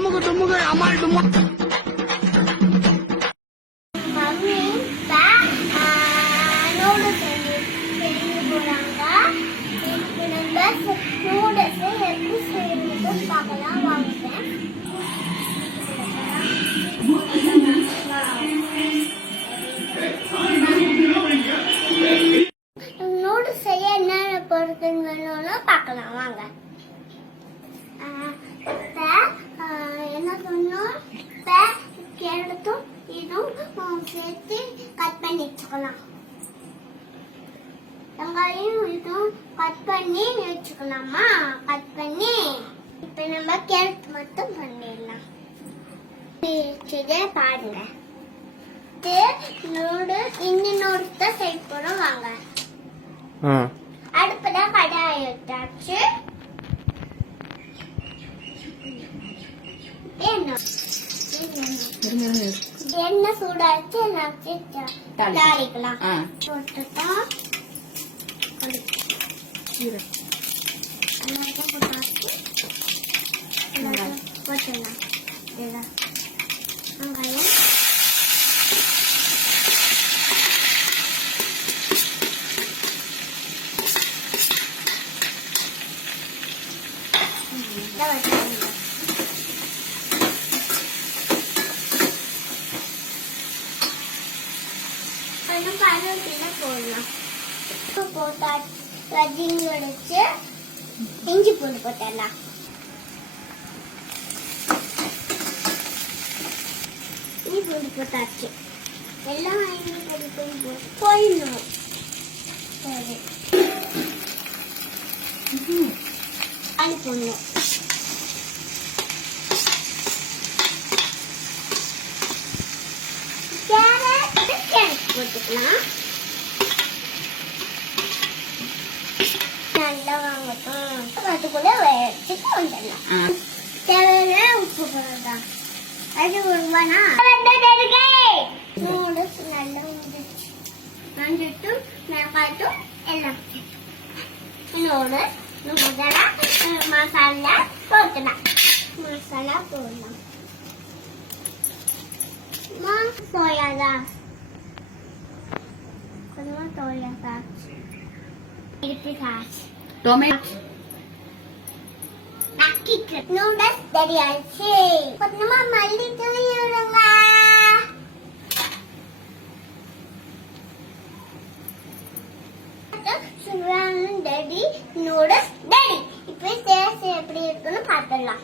அம்முக்கு தும்முக்கு அம்மாள் தும்மா. Noodles செய்ய என்னென்ன பொருட்கள் வேணும்னு பார்க்கலாம் வாங்க. என்ன சொன்னோம், கேரட்டும் இதுவும் சேர்த்து கட் பண்ணி வச்சுக்கலாம். வெங்காயம் இதுவும் கட் பண்ணி வச்சுக்கலாமா? கட் பண்ணி இப்ப நம்ம கேரட் மட்டும் பண்ணிடலாம். பாருங்க, இந்த நூடுல்ஸ் தான் செய்ய போறோம் வாங்க. அடுப்புல கடாய் வச்சாச்சு. எண்ணெய் சூடாச்சு தாளிக்கலாம். போட்டுட்டோம் போட்டுடலாம். வெங்காயம் போடலாம். போட்டா வச்சு இஞ்சி பூண்டு போட்டலாம். இஞ்சி பூண்டு போட்டாச்சு. எல்லாம் போயிடணும். சரி, அது போடணும். கேரட் போட்டுக்கலாம். நல்லா வாங்கட்டும். அதுக்குள்ள வச்சுட்டு வந்துடலாம். தேவையான உப்பு போடலாம். அது ஒருவானா நூடுல்ஸ் நல்லா வந்துச்சு. மஞ்சட்டும் மிளகாய்ட்டும் எல்லாம் நூடுல்ஸ் மசாலா போட்டுலாம். மசாலா போடலாம். சோயா சாஸ் கொஞ்சமா, சோயா சாஸ் இருக்கு, சாஸ் டொமேட்டோ நூடுல்ஸ் ரெடி ஆயிடுச்சு. கொஞ்சமா மல்லி தூவி விடுங்க. சுவையான ரெடி நூடுல்ஸ் ரெடி. இப்போ டேஸ்ட் எப்படி இருக்குன்னு பார்த்துடலாம்.